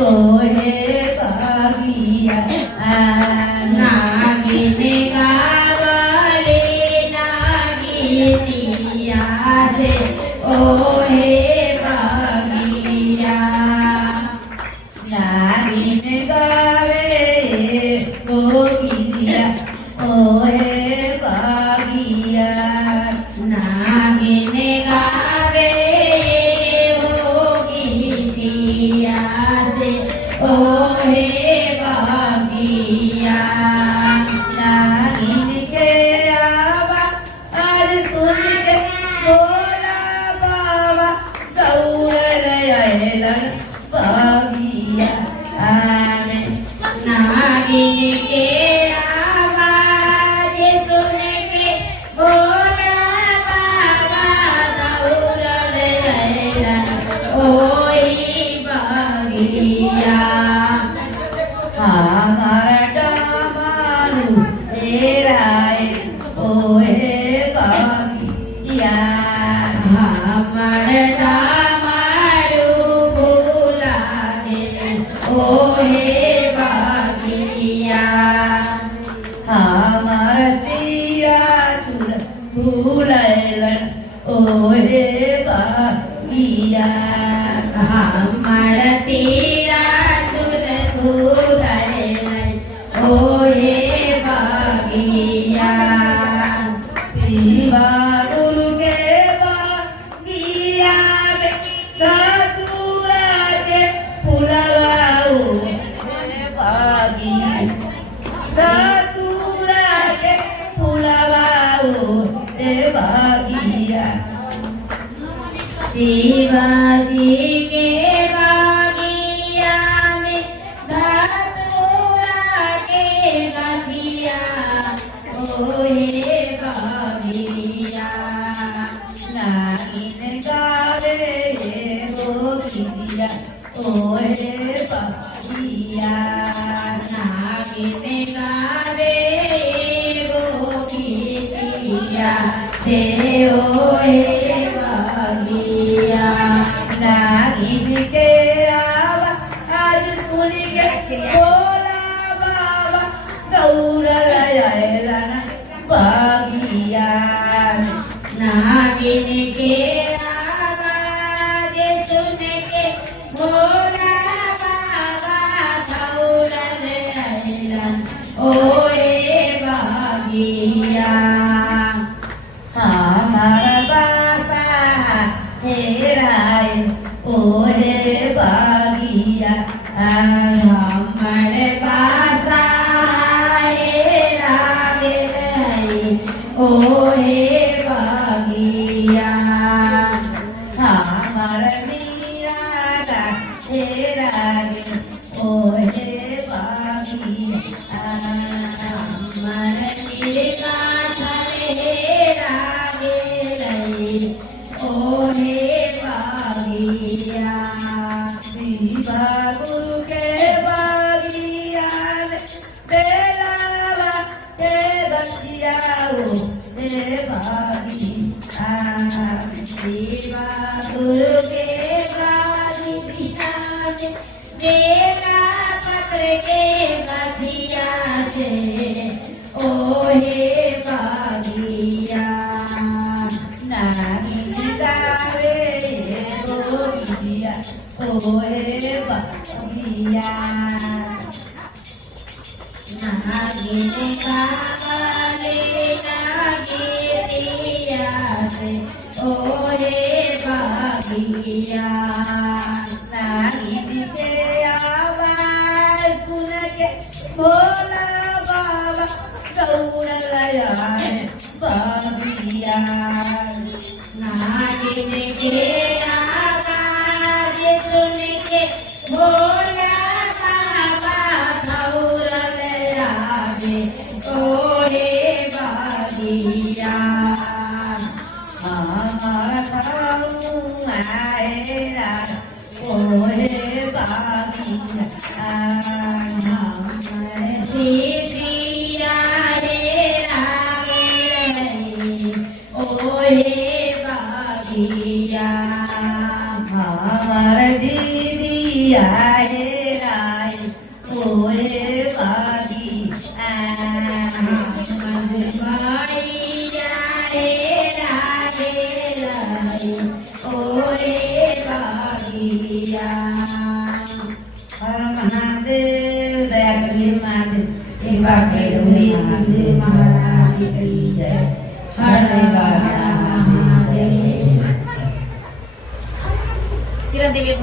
ઓહે ભાગિયા નાગીને ગાવલે નાગીનિયા છે ઓહે ભાગિયા નાગીને ગાવે ગોગિયા ઓહે ભાગિયા નાગીને ગાવે ગોગીનિયા છે ઓહે ભાગિયા નાગીન કે આવા આજ સુન કે બોલા બાવા ગૌર લયલા ભાગિયા આમે નાગીને કે આવાજ સુન કે બોલા બાબા ગૌર લયલા ઓહે ભાગિયા અમારા ડામારું હેરાય ઓહે ભાગિયા મળતા મારું ભૂલાજે ઓહે ભાગિયા અમારા તીરા ચૂલ ભૂલાયેલા ઓહે ભાગિયા મળતીરા સુર ભૂલાય ઓહે ભાગિયા શિવા ગુરુ કે ભાગિયા કે ધતુરા કે ફુલાવાઓ ભાગિયા ધતુરા કે ફુલાવાઓ તે ભાગિયા शिवाजी के बागिया में धतूरा के गाठिया ओहे बागिया નાગીન ગાવે ગોગિયા ઓહે ભાગિયા નાગીને ગાવે ગોગીતિયા છે ઓહે ભાગિયા નાગીન કે આવા આજ સુની કે બોલા બાવા ગૌર લયલા ભાગિયા નાગીને કે આવાજ સુન કે ભોલા બાબા ગૌરલ લયલા ઓહે ભાગિયા અમારા બાસા હેરાય ઓહે ભાગિયા हमर बासाए रागे रही ओहे भागिया અમારા મીરા હેરાય ઓહે ભાગિયા हमर नीला धरे रागे रही ओहे भागिया શિવા ગુરુ કે ભાગિયા બેલાવા તે ગઠિયાઓ તે ભાગિયા शिवा गुरु के गादी पिता में देना पत्र के गाठिया से ओहे भागिया નાગીન ગાવે ગોગિયા ઓહે ભાગિયા नागिने कावले नागिनिया से ओहे भागिया નાગીન કે આવાજ સુન કે બોલા બાવા ગૌર લયા ભાગિયા नागिने के आवाज सुन के भोला बाबा गौरल आवे ओहे भागिया અમારા આયરા ઓહે ભાગિયા सीतिया रे रागे ओहे भागिया हमार दीदी आए હર મહાદેવ દયા કરી મહાદેવ એક બાકી ડુંગળી સિંધુ મહારાજ કી જય. હર મહાદેવ. કિરણ દેવી